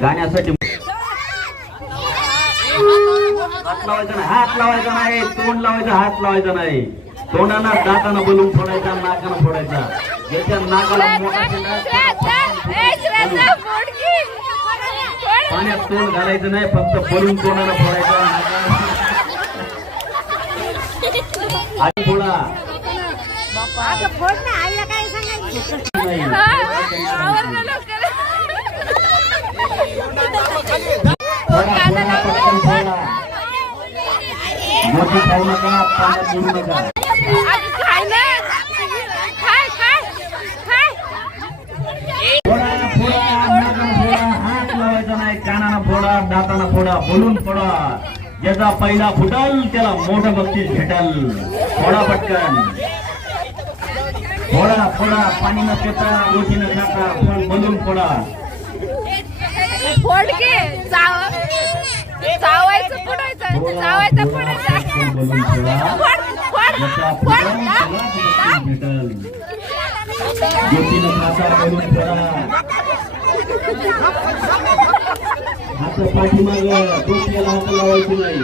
गाण्यासाठी हात लावायचा नाही, तोंड लावायचं, हात लावायचा नाही. तोंडाना दाताना बोलून फोडायचा, नाकानं फोडायचा. ज्याच्या नाकाला मोठा पाण्यात तोंड घालायचं नाही, फक्त बोलून तोंडाला फोडायचा, नाकाला फोडा. मोठी खाऊ नका, पाण्यात बुडू नका. फोडा फोडा, नाकानं फोडा, हात लावायचा नाही, कानानं फोडा, दाताना फोडा, बोलून फोडा. ज्याचा पहिला फुटल त्याला मोठं बक्षीस भेटल. फोडा पटकन, फोडा फोडा, पाणी न पिता, रोटी न खाता, बोलून फोडा. फोडके चावायचं फोडायचं, चावायचं फोडायचं. भेटल. ज्योतीनं खाता, बोलून फोडा. हात पाठीमाग, डोक्याला हात लावायची नाही.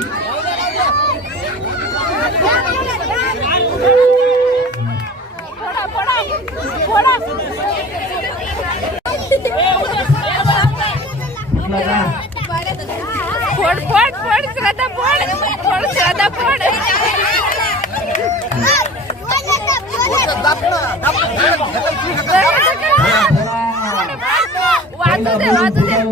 फोड फोड फोड, श्रद्धा फोड, फोड श्रद्धा फोड. वाजू दे, वाजू दे.